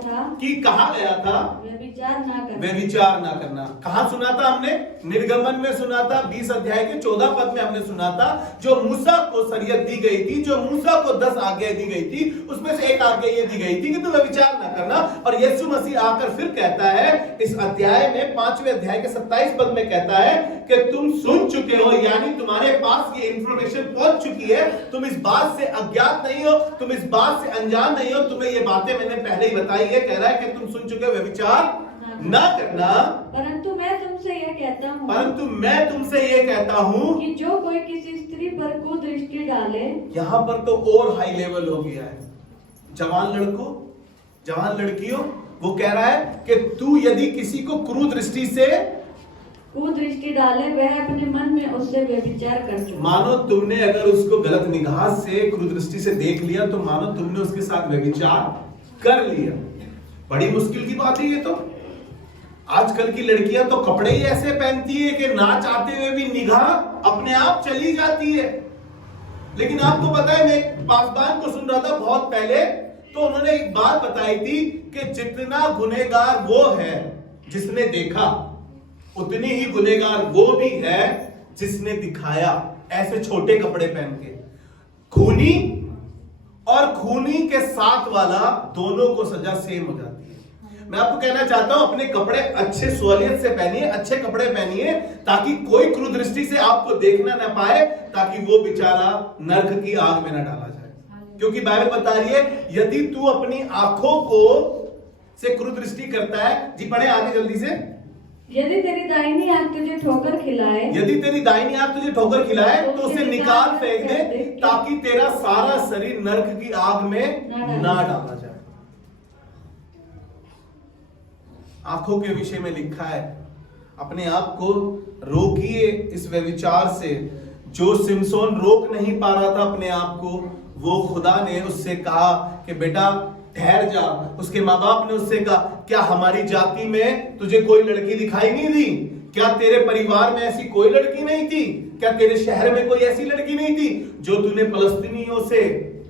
था व्यभिचार ना करना। कहां सुना था हमने? निर्गमन में सुना था, 20 अध्याय के 14 पद में हमने सुना था। जो मूसा को शरीयत दी गई थी, जो मूसा को 10 आज्ञा दी गई थी, उसमें से एक आज्ञा ये दी गई थी कि तुम व्यभिचार ना करना। और यीशु मसीह आकर फिर कहता है इस अध्याय में 5वें अध्याय के 27 पद में कहता है कि तुम सुन चुके हो, यानी तुम्हारे पास ये इंफॉर्मेशन पहुंच चुकी है, तुम इस बात से अज्ञात नहीं हो, तुम इस बात से अनजान नहीं हो, तुम्हें ये बातें मैंने पहले ही बताई है। कह रहा है कि तुम सुन चुके हो व्यभिचार ना करना, परंतु मैं तुमसे ये कहता हूँ कि जो कोई किसी स्त्री पर कुदृष्टि डाले। यहाँ पर तो और हाई लेवल हो गया है। जवान लड़कों, जवान लड़कियों, वो कह रहा है कि तू यदि किसी को कुदृष्टि डाले, वह अपने मन में उससे व्यभिचार कर चुका। मानो तुमने अगर उसको गलत निगाह से कुदृष्टि से देख लिया तो मानो तुमने उसके साथ व्यभिचार कर लिया। बड़ी मुश्किल की बात है ये तो। आजकल की लड़कियां तो कपड़े ही ऐसे पहनती है कि ना चाहते हुए भी निगाह अपने आप चली जाती है। लेकिन आपको पता है, मैं एक पासबान को सुन रहा था बहुत पहले, तो उन्होंने एक बात बताई थी कि जितना गुनहगार वो है जिसने देखा, उतनी ही गुनहगार वो भी है जिसने दिखाया ऐसे छोटे कपड़े पहन के। खूनी और खूनी के साथ वाला दोनों को सजा सेम हो जाती है। मैं आपको कहना चाहता हूं अपने कपड़े अच्छे सहूलियत से पहनिए, अच्छे कपड़े पहनिए, ताकि कोई क्रूरदृष्टि से आपको देखना ना पाए, ताकि वो बेचारा नरक की आग में ना डाला जाए। क्योंकि बाइबल बता रही है यदि तू अपनी आंखों को से क्रूरदृष्टि करता है, जी पढ़े आगे जल्दी से। यदि तेरी दाहिनी आंख तुझे ठोकर खिलाए तो उसे निकाल फेंक दे, ताकि तेरा सारा शरीर नरक की आग में ना डाला जाए। आंखों के विषय में लिखा है अपने आप को रोकिए इस व्यभिचार से। जो सिमसोन रोक नहीं पा रहा था अपने आप को, वो खुदा ने उससे कहा कि बेटा ठहर जा। उसके माँ बाप ने उससे कहा क्या हमारी जाति में तुझे कोई लड़की दिखाई नहीं दी? क्या तेरे परिवार में ऐसी कोई लड़की नहीं थी? क्या तेरे शहर में कोई ऐसी लड़की नहीं थी जो तूने फलस्तीनियों से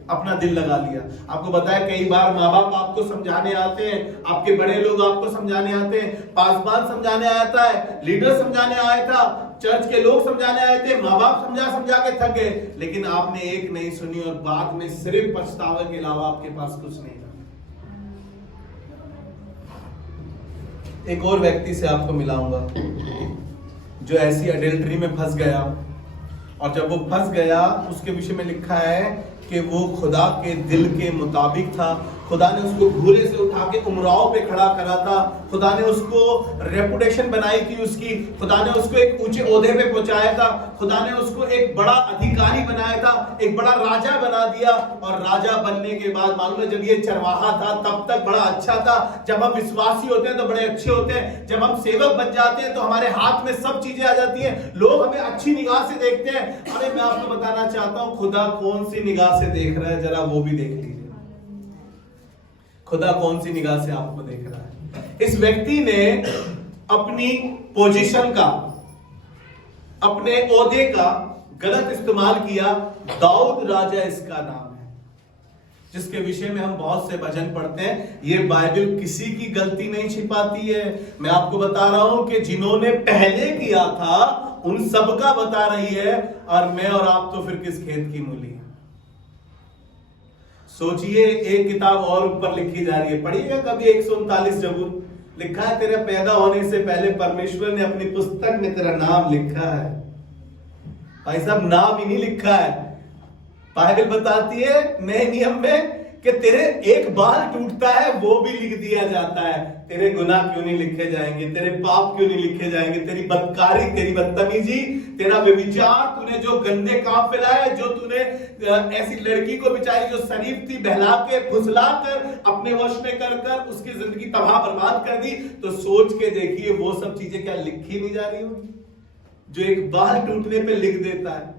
अपना दिल लगा लिया? आपको बताया कई बार माँ बाप आपको समझाने आते हैं, आपके बड़े लोग आपको समझाने आते हैं, पासबान समझाने आता है, लीडर समझाने आया था, चर्च के लोग समझाने आए थे, माँ बाप समझा के थक गए, लेकिन आपने एक नहीं सुनी और बाद में सिर्फ पछतावे के अलावा आपके पास कुछ नहीं था। एक और व्यक्ति से आपको मिलाऊंगा जो ऐसी अडल्ट्री में फंस गया, और जब वो फंस गया उसके विषय में लिखा है कि वो खुदा के दिल के मुताबिक था। खुदा ने उसको घूरे से उठा के उमराव पे खड़ा करा था। खुदा ने उसको रेपुटेशन बनाई थी उसकी। खुदा ने उसको एक ऊंचे ओहदे पे पहुंचाया था। खुदा ने उसको एक बड़ा अधिकारी बनाया था, एक बड़ा राजा बना दिया। और राजा बनने के बाद मालूम है, जब ये चरवाहा था तब तक बड़ा अच्छा था। जब हम विश्वासी होते हैं तो बड़े अच्छे होते हैं। जब हम सेवक बन जाते हैं तो हमारे हाथ में सब चीजें आ जाती हैं, लोग हमें अच्छी निगाह से देखते हैं। अरे मैं आपको बताना चाहता हूँ खुदा कौन सी निगाह निगाह से देख रहा है, जरा वो भी देख लीजिए खुदा कौन सी निगाह से आपको देख रहा है। इस व्यक्ति ने अपनी पोजीशन का, अपने ओहदे का गलत इस्तेमाल किया। दाऊद राजा इसका नाम है, जिसके विषय में हम बहुत से भजन पढ़ते हैं। ये बाइबल किसी की गलती नहीं छिपाती है। मैं आपको बता रहा हूं कि जिन्होंने पहले किया था उन सब का बता रही है, और मैं और आप तो फिर किस खेत की मूली है। सोचिए, एक किताब और ऊपर लिखी जा रही है, पढ़िएगा कभी 139 जबूर। लिखा है तेरे पैदा होने से पहले परमेश्वर ने अपनी पुस्तक में तेरा नाम लिखा है। भाई साहब, नाम ही नहीं लिखा है। बाइबल बताती है नए नियम में कि तेरे एक बाल टूटता है वो भी लिख दिया जाता है। तेरे गुनाह क्यों नहीं लिखे जाएंगे, तेरे पाप क्यों नहीं लिखे जाएंगे, तेरी बदकारी, तेरी बदतमीजी, तेरा व्यभिचार, तूने जो गंदे काम फैलाए, जो तूने ऐसी लड़की को बेचारी जो शरीफ थी बहला के फुसला कर अपने वश में कर कर उसकी जिंदगी तबाह बर्बाद कर दी। तो सोच के देखिए वो सब चीजें क्या लिखी नहीं जा रही होगी। जो एक बाल टूटने पे लिख देता है,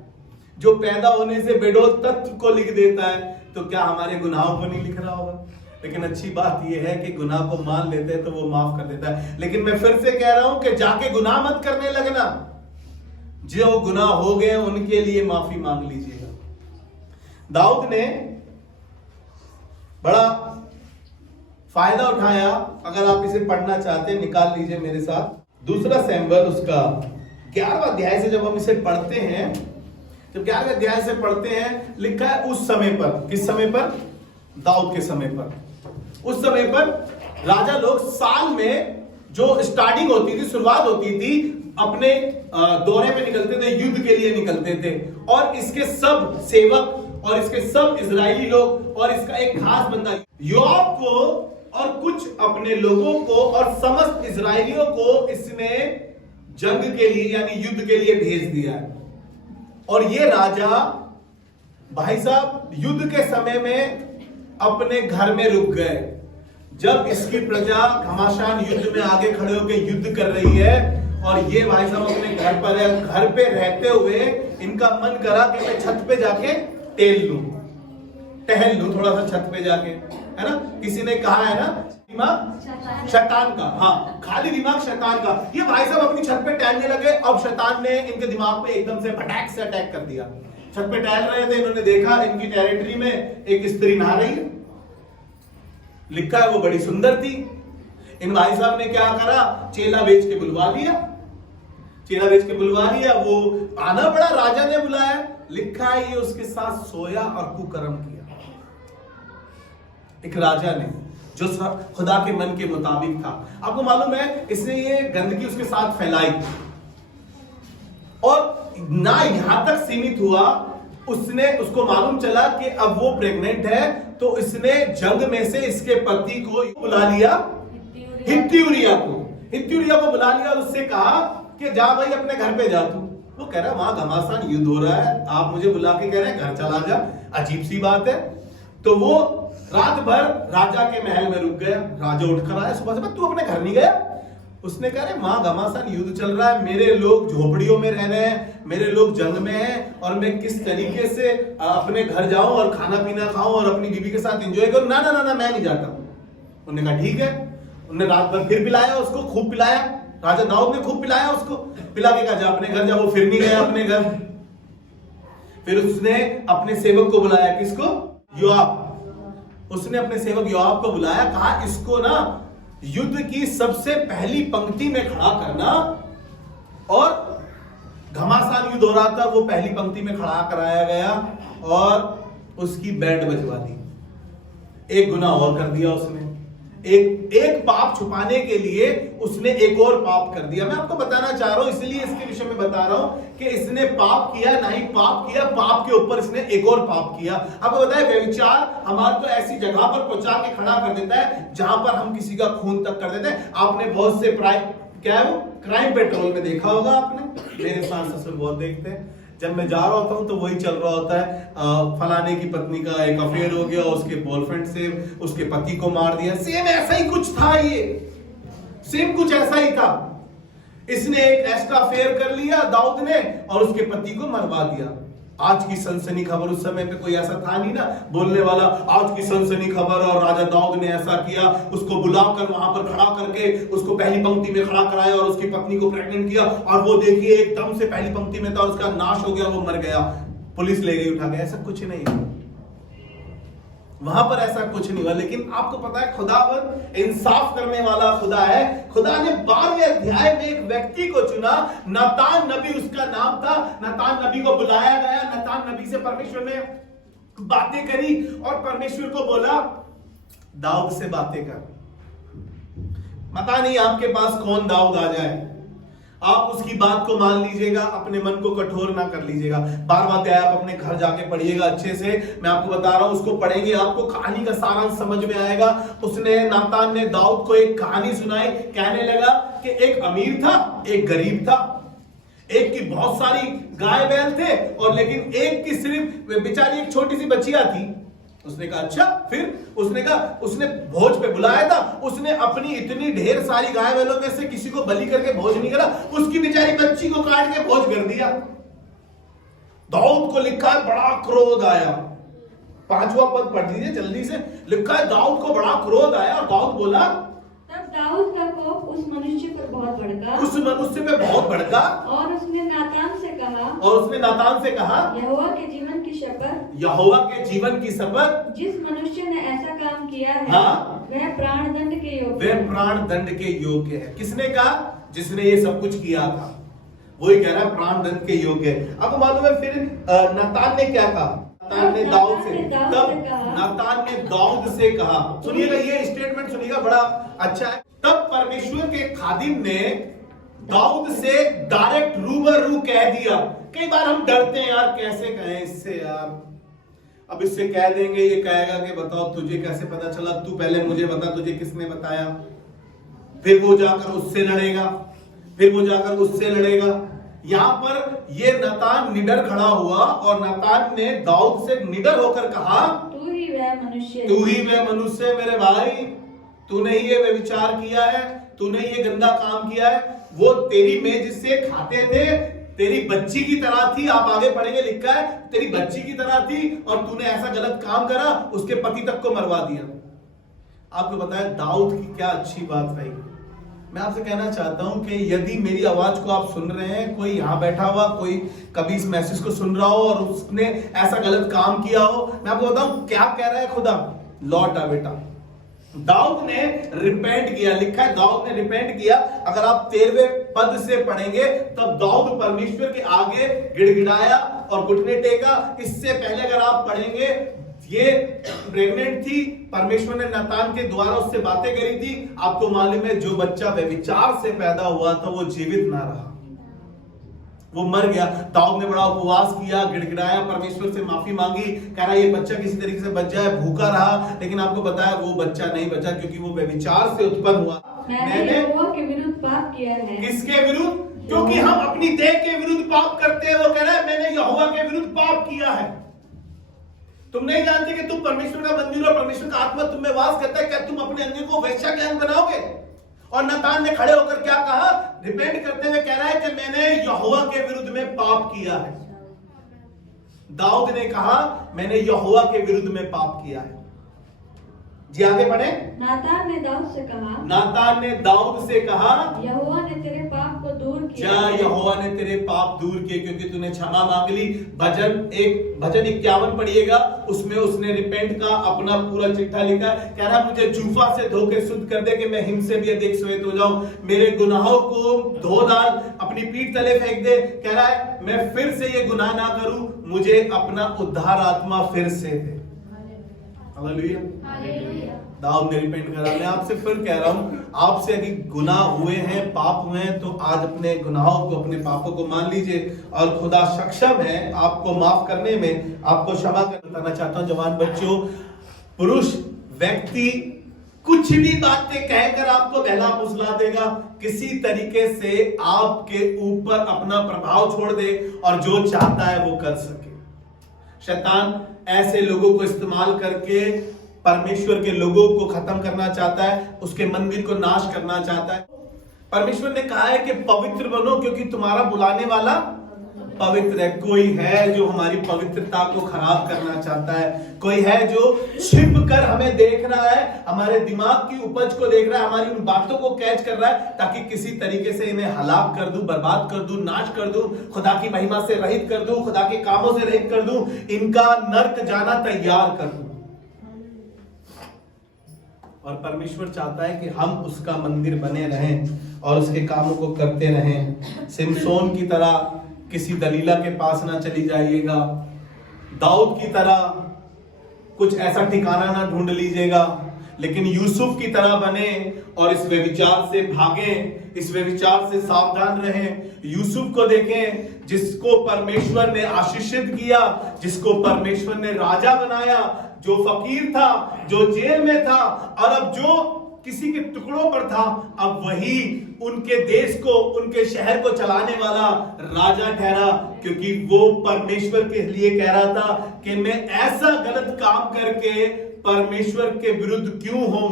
जो पैदा होने से बेडौल तत्व को लिख देता है, तो क्या हमारे गुनाहों को नहीं लिख रहा होगा। लेकिन अच्छी बात यह है कि गुनाह को मान लेते हैं तो वो माफ कर देता है। लेकिन मैं फिर से कह रहा हूं कि जाके गुनाह मत करने लगना। जो गुनाह हो गए उनके लिए माफी मांग लीजिएगा। दाऊद ने बड़ा फायदा उठाया। अगर आप इसे पढ़ना चाहते हैं निकाल लीजिए मेरे साथ। दूसरा सैमुएल उसका 11वां अध्याय से जब हम इसे पढ़ते हैं, जब 11वें अध्याय से पढ़ते हैं, लिखा है उस समय पर। किस समय पर? दाऊद के समय पर। उस समय पर राजा लोग साल में जो स्टार्टिंग होती थी, शुरुआत होती थी, अपने दौरे पे निकलते थे, युद्ध के लिए निकलते थे। और इसके सब सेवक और इसके सब इजरायली लोग और इसका एक खास बंदा योआब को और कुछ अपने लोगों को और समस्त इजरायलियों को इसने जंग के लिए यानी युद्ध के लिए भेज दिया है। और ये राजा भाई साहब युद्ध के समय में अपने घर में रुक गए। जब इसकी प्रजा घमासान युद्ध में आगे खड़े होकर युद्ध कर रही है और ये भाई साहब अपने घर पर है, घर पे रहते हुए इनका मन करा कि मैं छत पे जाके टहल लूं थोड़ा सा छत पे जाके, है ना। किसी ने कहा है ना, दिमाग शैतान का, हाँ, खाली दिमाग शैतान का। ये भाई साहब अपनी छत पे टहलने लगे। अब शैतान ने इनके दिमाग पे एकदम से फटाक से अटैक कर दिया। छत पे टहल रहे थे, इन्होंने देखा इनकी टेरिटरी में एक स्त्री नहा रही है। लिखा है वो बड़ी सुंदर थी। इन भाई साहब ने क्या करा, चेला बेच के बुलवा लिया। चेला बेच के बुलवा लिया, वो आना पड़ा, राजा ने बुलाया। लिखा है ये उसके साथ सोया और कुकर्म किया। एक राजा ने जो खुदा के मन के मुताबिक था। आपको मालूम है इसने ये गंदगी उसके साथ फैलाई और ना यहां तक सीमित हुआ, उसको मालूम चला कि अब वो प्रेग्नेंट है, तो इसने जंग में से इसके पति को बुला लिया, हित्ती उरिया को बुला लिया और उससे कहा कि जा भाई अपने घर पे जा तू। वो कह रहा है वहां घमासान युद्ध हो रहा है, आप मुझे बुला के कह रहे हैं घर चला जा, अजीब सी बात है। तो वो रात भर राजा के महल में रुक गया। राजा उठकर आया सुबह से, तू अपने घर नहीं गया? उसने कहा मां घमासान युद्ध चल रहा है, मेरे लोग झोपड़ियों में रह रहे हैं, मेरे लोग जंग में हैं, और मैं किस तरीके से अपने घर जाऊं और खाना पीना खाऊं और अपनी बीवी के साथ एंजॉय करूं? ना ना ना ना, मैं नहीं जाता। उन्होंने कहा ठीक है। उन्होंने रात भर फिर पिलाया उसको, खूब पिलाया। राजा दाऊद ने खूब पिलाया उसको, पिला के कहा जा अपने घर जा। वो फिर नहीं गया अपने घर। फिर उसने अपने सेवक को बुलाया, किसको? योआब। उसने अपने सेवक योआब को बुलाया, कहा इसको ना युद्ध की सबसे पहली पंक्ति में खड़ा करना, और घमासान युद्ध हो रहा था, वो पहली पंक्ति में खड़ा कराया गया और उसकी बैंड बजवा दी। एक गुनाह और कर दिया उसने, एक पाप छुपाने के लिए उसने एक और पाप कर दिया। मैं आपको बताना चाह रहा हूं, इसलिए इसके विषय में बता रहा हूं कि इसने पाप किया, नहीं पाप किया, पाप के ऊपर इसने एक और पाप किया। आपको बताया व्यभिचार हमारे को ऐसी जगह पर पहुंचा के खड़ा कर देता है जहां पर हम किसी का खून तक कर देते हैं। आपने बहुत से क्या है वो क्राइम पेट्रोल में देखा होगा आपने, मेरे सास ससुर बहुत देखते हैं। जब मैं जा रहा होता हूं तो वही चल रहा होता है, फलाने की पत्नी का एक अफेयर हो गया, उसके बॉयफ्रेंड से उसके पति को मार दिया। सेम ऐसा ही कुछ था, ये सेम कुछ ऐसा ही था। इसने एक एक्स्ट्रा अफेयर कर लिया दाऊद ने और उसके पति को मरवा दिया। आज की सनसनी खबर, उस समय पे कोई ऐसा था नहीं ना बोलने वाला, आज की सनसनी खबर और राजा दाऊद ने ऐसा किया, उसको बुलाकर वहां पर खड़ा करके उसको पहली पंक्ति में खड़ा कराया और उसकी पत्नी को प्रेग्नेंट किया, और वो देखिए एकदम से पहली पंक्ति में था, उसका नाश हो गया, वो मर गया, पुलिस ले गई उठा के। ऐसा कुछ नहीं है, वहां पर ऐसा कुछ नहीं हुआ। लेकिन आपको पता है खुदावंद इंसाफ करने वाला खुदा है। खुदा ने 12वें अध्याय में एक व्यक्ति को चुना, नातान नबी उसका नाम था। नातान नबी को बुलाया गया, नातान नबी से परमेश्वर ने बातें करी और परमेश्वर को बोला दाऊद से बातें कर। पता नहीं आपके पास कौन दाऊद आ जाए, आप उसकी बात को मान लीजिएगा, अपने मन को कठोर ना कर लीजिएगा। बार बार आप अपने घर जाके पढ़िएगा अच्छे से, मैं आपको बता रहा हूं, उसको पढ़ेंगे आपको कहानी का सारांश समझ में आएगा। उसने नातान ने दाऊद को एक कहानी सुनाई, कहने लगा कि एक अमीर था, एक गरीब था, एक की बहुत सारी गाय बैल थे और लेकिन एक की सिर्फ बेचारी एक छोटी सी बच्चियां थी। उसने कहा अच्छा, फिर उसने कहा, उसने भोज पे बुलाया था, उसने अपनी इतनी ढेर सारी गाय बैलों में से किसी को बलि करके भोज नहीं करा, उसकी बेचारी बच्ची को काट के भोज कर दिया। दाऊद को लिखा है बड़ा क्रोध आया। 5वां पद पढ़ दीजिए जल्दी से। लिखा है दाऊद को बड़ा क्रोध आया और दाऊद बोला, तब दाऊद का कोप उस मनुष्य पर बहुत भड़का, उस मनुष्य पे बहुत भड़का, और उसने नातान से कहा, यहोवा के जीवन की शपथ, यहोवा के जीवन की शपथ, जिस मनुष्य ने ऐसा काम किया है, हाँ, वह प्राण दंड के योग्य वह प्राण दंड के योग्य है। किसने कहा? जिसने ये सब कुछ किया था, वही कह रहा है प्राण दंड के योग्य है। अब मालूम है फिर नातान ने क्या कहा? नातान ने दाऊद से, तब नातान ने दाऊद से कहा, सुनिएगा ये स्टेटमेंट सुनिएगा, बड़ा अच्छा है। तब परमेश्वर के खादिम ने दाऊद से डायरेक्ट रूबरू कह दिया। कई बार हम डरते हैं यार, कैसे कहें इससे यार, अब इससे कह देंगे, ये कहेगा कि बताओ तुझे कैसे पता चला, तू पहले मुझे बता तुझे किसने बताया। फिर वो जाकर उससे लड़ेगा, फिर वो जाकर उससे लड़ेगा। यहां पर ये नातान निडर खड़ा हुआ और नातान ने दाऊद से निडर होकर कहा, तू ही वह मनुष्य मेरे भाई, तूने ही ये व्यभिचार किया है, तूने ये गंदा काम किया है। वो तेरी मेज से खाते थे, तेरी बच्ची की तरह थी। आप आगे पढ़ेंगे, लिखा है तेरी बच्ची की तरह थी और तूने ऐसा गलत काम करा, उसके पति तक को मरवा दिया। आपको पता है दाऊद की क्या अच्छी बात रही। मैं आपसे कहना चाहता हूं कि यदि मेरी आवाज को आप सुन रहे हैं, कोई यहां बैठा हुआ, कोई कभी इस मैसेज को सुन रहा हो और उसने ऐसा गलत काम किया हो, मैं आपको बताऊं क्या कह रहा है खुदा, लौट आ बेटा। दाऊद ने रिपेंट किया, लिखा है दाऊद ने रिपेंट किया। अगर आप 13वें पद से पढ़ेंगे तब दाऊद परमेश्वर के आगे गिड़गिड़ाया और घुटने टेका। इससे पहले अगर आप पढ़ेंगे, ये प्रेग्नेंट थी, परमेश्वर ने नातान के द्वारा उससे बातें करी थी। आपको मालूम है जो बच्चा व्यभिचार से पैदा हुआ था वो जीवित ना रहा, वो मर गया। दाऊद ने बड़ा उपवास किया, गिड़गिड़ाया, परमेश्वर से माफी मांगी, कह रहा ये बच्चा किसी तरीके से बच जाए, भूखा रहा, लेकिन आपको पता है वो बच्चा नहीं बचा क्योंकि वो व्यभिचार से उत्पन्न हुआ। मैंने यहोवा के विरुद्ध पाप किया है। किसके विरुद्ध? क्योंकि हम अपनी देह के विरुद्ध पाप करते हैं। वो कह रहा है मैंने यहोवा के विरुद्ध पाप किया है। तुम नहीं जानते कि तुम परमेश्वर का मंदिर और परमेश्वर का आत्मा तुम में वास करता है, क्या तुम अपने अंग को वेश्या के अंग बनाओगे? और नातान ने खड़े होकर क्या कहा? रिपेंट करते हुए कह रहा है कि मैंने यहोवा के विरुद्ध में पाप किया है। दाऊद ने कहा मैंने यहोवा के विरुद्ध में पाप किया है। जी आगे बढ़े। नातान ने दाऊद से कहा, नातान ने दाऊद से कहा, यहोवा ने तेरे पाप को दूर किया, यहोवा ने तेरे पाप दूर किए क्योंकि तूने क्षमा मांग ली। भजन 51 पढ़िएगा, उसमें उसने रिपेंट का अपना पूरा चिट्ठा लिखा। कह रहा मुझे जूफा से धो के शुद्ध कर दे कि मैं हिम से भी अधिक श्वेत हो जाऊं। मेरे गुनाहों को धो डाल, अपनी पीठ तले फेंक दे। कह रहा है मैं फिर से ये गुनाह ना करूं, मुझे अपना उद्धार आत्मा फिर से दे। हालेलुया। दाऊद ने रिपेंट करा। मैं आपसे फिर कह रहा हूं, आपसे अगर गुनाह हुए हैं, पाप हुए हैं, तो आज अपने गुनाहों को, अपने पापों को मान लीजिए और खुदा सक्षम है आपको माफ करने में, आपको क्षमा करना चाहता हूं। जवान बच्चों, पुरुष व्यक्ति कुछ भी बातें कहकर आपको बहला फुसला देगा, किसी तरीके से आपके ऊपर अपना प्रभाव छोड़ दे और जो चाहता है वो कर सके। शैतान ऐसे लोगों को इस्तेमाल करके परमेश्वर के लोगों को खत्म करना चाहता है, उसके मंदिर को नाश करना चाहता है। परमेश्वर ने कहा है कि पवित्र बनो क्योंकि तुम्हारा बुलाने वाला पवित्र है। कोई है जो हमारी पवित्रता को खराब करना चाहता है, कोई है जो छिप कर हमें देख रहा है, हमारे दिमाग की उपज को देख रहा है, हमारी उन बातों को कैच कर रहा है ताकि किसी तरीके से इन्हें हलाक कर दूं, बर्बाद कर दूं, नाश कर दूं, खुदा की महिमा से रहित कर दूं, खुदा के कामों से रहित कर दूं, इनका नर्क जाना तैयार कर दूं। और परमेश्वर चाहता है कि हम उसका मंदिर बने रहें और उसके कामों को करते रहें। सिमसोन की तरह किसी दलीला के पास ना चली जाइएगा, दाऊद की तरह कुछ ऐसा ठिकाना ना ढूंढ लीजिएगा, लेकिन यूसुफ की तरह बने और इस व्यभिचार से भागें, इस व्यभिचार से सावधान रहें। यूसुफ को देखें जिसको परमेश्वर ने आशीषित किया, जिसको परमेश्वर ने राजा बनाया, जो फकीर था, जो जेल में था, और अब जो किसी के टुकड़ों पर था, अब वही उनके देश को, उनके शहर को चलाने वाला राजा ठहरा, क्योंकि वो परमेश्वर के लिए कह रहा था कि मैं ऐसा गलत काम करके परमेश्वर के विरुद्ध क्यों हूं।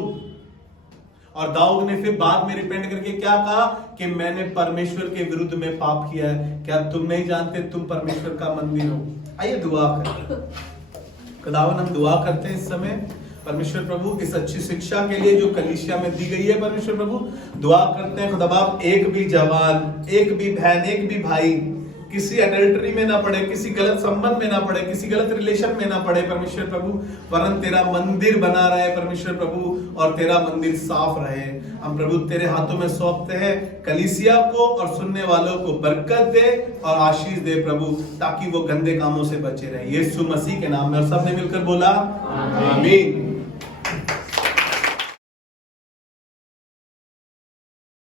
और दाऊद ने फिर बाद में रिपेंट करके क्या कहा कि मैंने परमेश्वर के विरुद्ध में पाप किया है। क्या तुम नहीं जानते तुम परमेश्वर का मंदिर हो? आइए दुआ करें। खुदावन हम दुआ करते हैं इस समय परमेश्वर प्रभु इस अच्छी शिक्षा के लिए जो कलीसिया में दी गई है। परमेश्वर प्रभु दुआ करते हैं खुदा बाप, एक भी जवान, एक भी बहन, एक भी भाई किसी एडल्टरी में ना पड़े, किसी गलत संबंध में ना पड़े, किसी गलत रिलेशन में ना पड़े परमेश्वर प्रभु, वरन तेरा मंदिर बना रहे परमेश्वर प्रभु, और तेरा मंदिर साफ रहे। हम प्रभु तेरे हाथों में सौंपते हैं कलीसिया को, और सुनने वालों को बरकत दे और आशीष दे प्रभु, ताकि वो गंदे कामों से बचे रहे। यीशु मसीह के नाम में, और सबने मिलकर बोला आमीन।